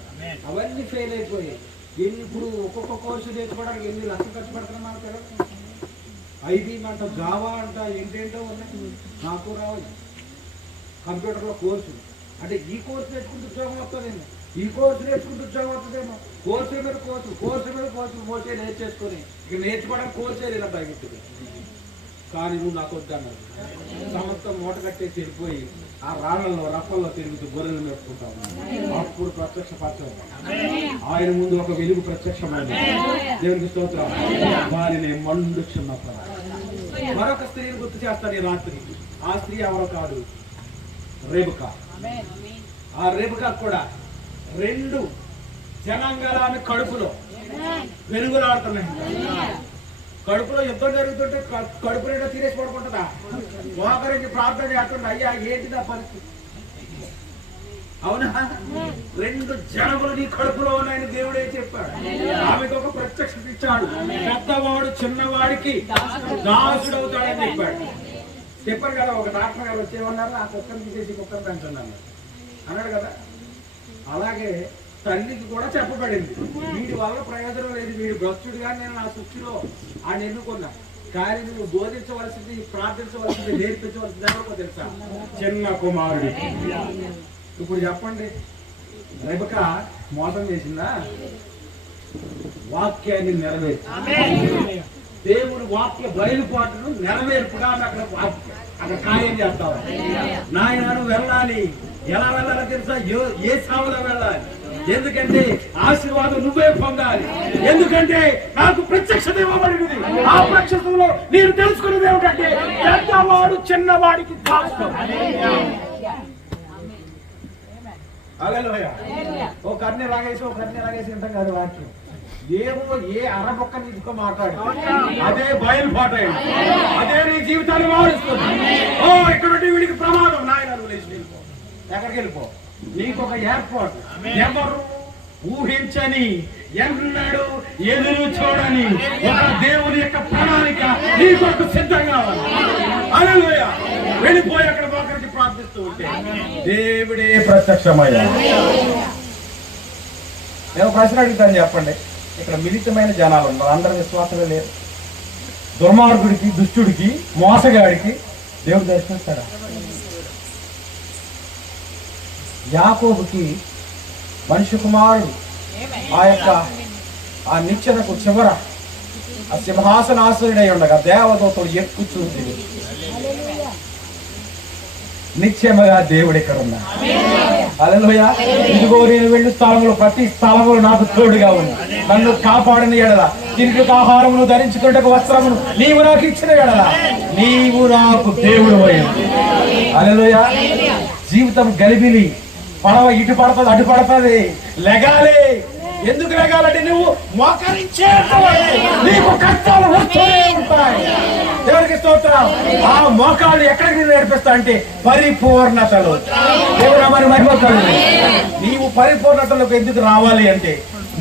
అవన్నీ ఫెయిల్ అయిపోయాయి. ఇప్పుడు ఒక్కొక్క కోర్సు నేర్చుకోవడానికి ఎన్ని లక్షలు ఖర్చు పెడుతున్నాం మనకు తెలియదు. ఐబీఎం అంట, జావా అంట, ఏంటేంటో ఉన్నాయి. నాకు రావాలి కంప్యూటర్లో కోర్సు. అంటే ఈ కోర్సు నేర్చుకుంటూ ఉద్యోగం వస్తుందేమో, ఈ కోర్సు నేర్చుకుంటూ ఉద్యోగం వస్తుందేమో. కోర్సు మీద కోర్సు మోసే నేర్చేసుకొని ఇక నేర్చుకోవడానికి కోర్సే లేదా తగ్గుతుంది. కానీ నువ్వు నాకు వద్దన్నాడు. సమస్తం మూట కట్టేసి వెళ్ళిపోయి ఆ రాళ్లలో రప్పల్లో తిరుగుతూ గొర్రెలు మేపుకుంటావు. అప్పుడు ప్రత్యక్షపరచం ఆయన ముందు ఒక వెలుగు ప్రత్యక్షమైంది. దేవునికి స్తోత్రం. వారిని మండుచున్నప్పుడు మరొక స్త్రీని గుర్తు చేస్తాడు ఈ రాత్రి. ఆ స్త్రీ ఎవరో కాదు, రెబెకా. ఆ రెబెకా కూడా 2 జనాంగాల ఆమె కడుపులో వెలుగులాడుతున్నాయి. కడుపులో యుద్ధం జరుగుతుంటే కడుపు నిండా తీరేసి పడుకుంటుందా? మోకరించి ప్రార్థన చేస్తుంది, అయ్యా ఏంటిదా పరిస్థితి? అవునా? 2 జనములు నీ కడుపులో ఉన్నాయని దేవుడే చెప్పాడు. ఆమెకు ఒక ప్రత్యక్షత ఇచ్చాడు. పెద్దవాడు చిన్నవాడికి దాసుడవుతాడని చెప్పాడు కదా. ఒక డాక్టర్ గారు వచ్చేమన్నారు, ఆ కుక్కను తీసేసి కుక్కను పెంచండి అన్నాడు కదా. అలాగే తల్లికి కూడా చెప్పబడింది, వీడి వల్ల ప్రయోజనం లేదు, వీడి భక్తుడిగా నేను నా సృష్టిలో ఆయన ఎన్నుకున్నా, కానీ నువ్వు బోధించవలసింది, ప్రార్థించవలసింది, నేర్పించవలసింది ఎవరికో తెలుసా? చిన్న కుమారుడు. ఇప్పుడు చెప్పండి, రెబెక్క మోసం చేసిందా? వాక్యాన్ని నెరవేర్చు, దేవుని వాక్య బయలుపాటును నెరవేర్పుగా అక్కడ కార్యం చేస్తావు. నాయన వెళ్ళాలి, ఎలా వెళ్ళాలో తెలుసా? ఏ సాగులో వెళ్ళాలి, ఎందుకంటే ఆశీర్వాదం నువ్వే పొందాలి, ఎందుకంటే నాకు ప్రత్యక్షత ఇవ్వబడింది. ఆ ప్రత్యక్షతలో నేను తెలుసుకున్నది ఏమిటంటే పెద్దవాడు చిన్నవాడికి ఓ కర్ణి రాగేసి అంటాం కాదు వాక్యం. ఏమో ఏ అరబొక్క నీకు మాట్లాడు, అదే బయలుపాట, అదే నీ జీవితాన్ని మారుస్తుంది. ఓ ఇక్కడ వీడికి ప్రమాదం, నాయన నువ్వు లేచి వెళ్ళిపో, ఎక్కడికి వెళ్ళిపో. నీకు ఒక ఏర్పాటు, ఎవరు ఊహించని, ఎన్నడూ ఎదురు చూడని ఒక దేవుని యొక్క ప్రణాళిక నీ కొరకు సిద్ధంగా ఉంది. హల్లెలూయా. వెళ్ళిపోయి అక్కడ ఒకరికి ప్రార్థిస్తూ ఉంటే దేవుడే ప్రత్యక్షమయ్యా. నేను ప్రశ్న అడుగుతాను, చెప్పండి. ఇక్కడ మిలితమైన జనాలు ఉన్నారు, అందరూ విశ్వాసమే లేరు. దుర్మార్గుడికి, దుష్టుడికి, మోసగాడికి దేవుడు దర్శిస్తాడా? యాకోబుకి మనిషి కుమారుడు ఆ నిచ్చెనకు చివర ఆ సింహాసనాసురుడై ఉండగా దేవదూతలు ఎక్కుచూసి నిత్యముగా దేవుడు ఇక్కడ ఉన్నా. హల్లెలూయా. ఇదిగో నేను వెళ్ళు స్థలములు, ప్రతి స్థలములు నాకు తోడుగా ఉంది. నన్ను కాపాడని ఎడల, తిరిగి ఆహారమును ధరించుకున్నట్టు వస్త్రమును నీవు నాకు ఇచ్చిన ఎడల నీవు నాకు దేవుడు అయ్యింది. హల్లెలూయా. జీవితం గలిబిలి, పడవ ఇటు పడుతుంది అటు పడుతుంది, లెగాలి. ఎందుకు లెగాలంటే నువ్వు మోకరించే నీకు కష్టాలు వస్తూనే ఉంటాయి. దేవుడికి స్తోత్రం. ఆ మోకాళ్ళు ఎక్కడికి నేర్పిస్తా అంటే పరిపూర్ణతలు. దేవుడు మరి మహిమతాడు. నీవు పరిపూర్ణతలకు ఎందుకు రావాలి అంటే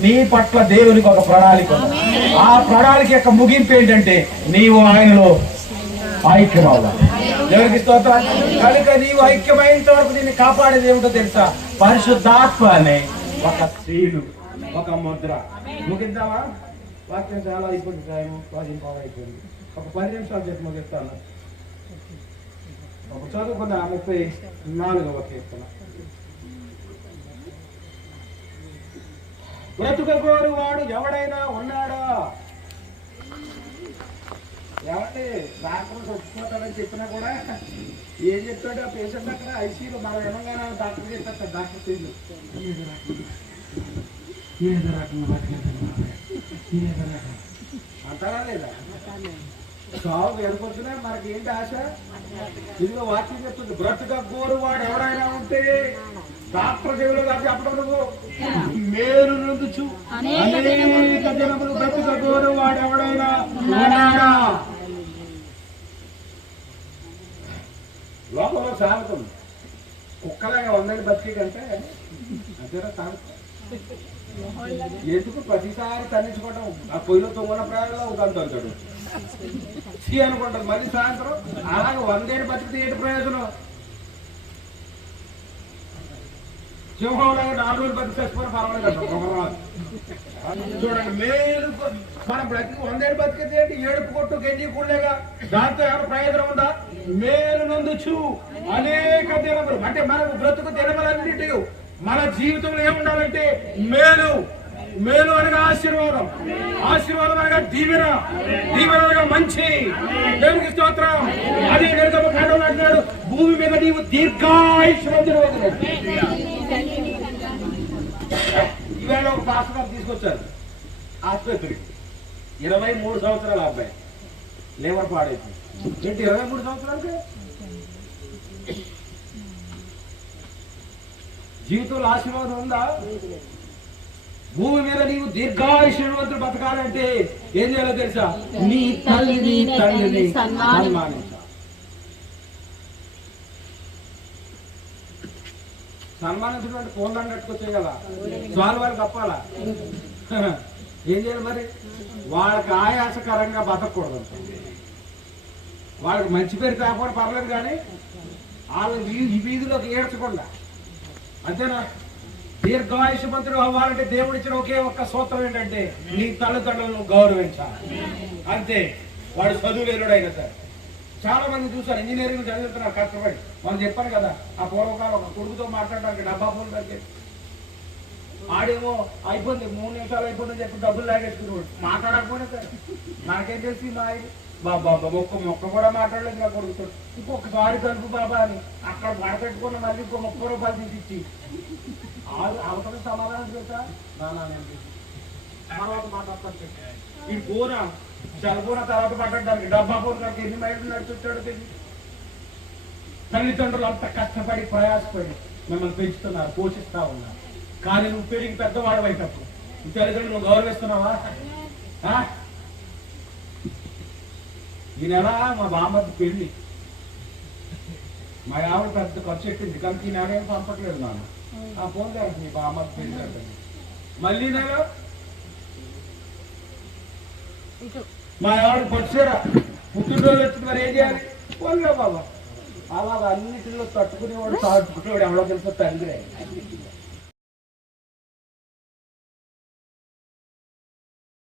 నీ పట్ల దేవునికి ఒక ప్రణాళిక ఉంది. ఆ ప్రణాళిక యొక్క ముగింపు ఏంటంటే నీవు ఆయనలో ఐక్యం అవ్వాలి. దేవునికి స్తోత్రం. కనుక నీవు ఐక్యమైనంత వరకు నిన్ను కాపాడేది ఏమిటో తెలుసా? పరిశుద్ధాత్మ అనే ఒక సీలు, ఒక ముద్ర. ముగిద్దామా? వాక్యం చాలా అయిపోయింది, టైం 10 అయిపోయింది. ఒక 10 నిమిషాలు చెప్పి ముగిస్తాను. ఒక చదువుకున్న 34వ కీర్తన. బ్రతుకగోరు వాడు ఎవడైనా ఉన్నాడా? ఏమంటే డాక్టర్ చచ్చిపోతాడని చెప్పినా కూడా ఏం చెప్తాడు ఆ పేషెంట్ అక్కడ ఐసీలో మనం ఏమన్నా డాక్టర్ చెప్తాడు, డాక్టర్ తెలియదు అంటారా లేదా? సాగు ఏర్పడుతున్నా మనకి ఏంటి ఆశ? ఇదిగో వాక్యం చెప్తుంది, బ్రతుకగోరు వాడు ఎవడైనా ఉంటే డాక్టర్ చెవిలో కాదు చెప్పడం, నువ్వు మేలు నుంచు అనేక జనములు బ్రతుకగోరు వాడు ఎవడైనా ఉన్నాడా? లోకంలో సాగుతుంది కుక్కలాగా ఉందని బతికి కంటే అంతేనా సాగుతుంది. ఎందుకు ప్రతిసారి తన్నించుకోవటం? ఆ పొయ్యిలో తొమ్మిన ప్రయాణంలో ఉదంతాడు అనుకుంటారు, మళ్ళీ సాయంత్రం అలాగే 100 ఏళ్ళు బతికితే ఏంటి ప్రయోజనం? సింహంలాగా 4 రోజులు బతికి చచ్చిపోయిన పర్వాలేదు. చూడండి, మేలు మనం బ్రతికి 100 ఏళ్ళు బతికితే ఏంటి? ఏడుపు కొట్టు గెంజి కూడలేగా, దాంతో ఏమైనా ప్రయోజనం ఉందా? మేలు నందుచు అనేక దినములు, అంటే మనకు బ్రతుకు దినములన్నిటి మన జీవితంలో ఏముండాలంటే మేలు. మేలు అనగా ఆశీర్వాదం, ఆశీర్వాదం అనగా దీవెన, దీవెన అనగా మంచి. దేవునికి స్తోత్రం. అది నిర్గమకాండంలో అంటున్నాడు, భూమి మీద నీవు దీర్ఘాయుష్మంతుడు. ఈవేళ ఒక పాస్టర్ తీసుకొచ్చారు ఆసుపత్రికి, 23 సంవత్సరాల అబ్బాయి లేవర్ పాడైపోయింది. ఏంటి 23 సంవత్సరాలకి? జీవితంలో ఆశీర్వాదం ఉందా? భూమి మీద నీవు దీర్ఘాయుష్మంతుడు బతకాలంటే ఏం చేయాలో తెలుసా? నీ తల్లిని తండ్రిని సన్మానించాలి. సన్మానించడం అంటే ఫోన్లను కట్టుకొచ్చాయి కదా, స్వామి వారికి తప్పాలా? ఏం చేయాలి మరి? వాళ్ళకి ఆయాసకరంగా బతకూడదు. వాళ్ళకి మంచి పేరు కాకపోతే పర్లేదు, కానీ వాళ్ళ ఈ వీధిలోకి ఏడ్చకుండా, అంతేనా? దీర్ఘాయుషమంతుడు అవ్వాలంటే దేవుడు ఇచ్చిన ఒకే ఒక్క సూత్రం ఏంటంటే నీ తల్లిదండ్రులను గౌరవించాలి. అంతే. వాడు చదువు లేనుడు అయినా సరే. చాలా మంది చూసారు ఇంజనీరింగ్ చదువుతున్నారు కష్టపడి. మనం చెప్పాను కదా ఆ పూర్వకాలం ఒక కొడుకుతో మాట్లాడడానికి డబ్బా ఫోన్ తగ్గింది. ఆడేమో అయిపోయింది 3 నిమిషాలు అయిపోయిందని చెప్పి డబ్బులు లాగేసుకున్నాడు. మాట్లాడకపోయినా సరే నాకేం తెలిసి మా బాబా మొక్క కూడా మాట్లాడలేదు నా కొడుకుతో. ఇంకొకసారి కలుపు బాబా అని అక్కడ పడపెట్టుకున్న మళ్ళీ ఇంకో 30 రూపాయలు తీసిచ్చి అవతల సమాధానం చేశా తర్వాత మాట్లాడతాను. ఈ పూర చదువుకున్న తర్వాత మాట్లాడడానికి డబ్బా పూర్ణకి ఎన్ని మైళ్ళు నడిచొచ్చాడో తెలియదు. తల్లిదండ్రులు అంత కష్టపడి ప్రయాసపడి మిమ్మల్ని పెంచుతున్నారు, పోషిస్తా ఉన్నారు. కానీ నువ్వు పెరిగి పెద్దవాడు అయినప్పుడు నీ తల్లిదండ్రులు నువ్వు గౌరవిస్తున్నావా? ఈ నెల మా బామ్మది పెళ్లి, మా ఆవిడ పెద్ద ఖర్చు పెట్టింది కానీ ఈ నెల ఏం పంపట్లేదు నాన్న. ఆ ఫోన్ లేదు మీ బామ్మది పెళ్లి కట్టండి. మళ్ళీ నెల మా ఆవిడ పచ్చారా పుట్టినరోజు వచ్చింది, మరి ఏం చేయాలి? ఫోన్గా బాబా అలాగ అన్నిటిలో తట్టుకునేవాడు తాట్టుకునేవాడు ఎవడో తెలుసా తండ్రి.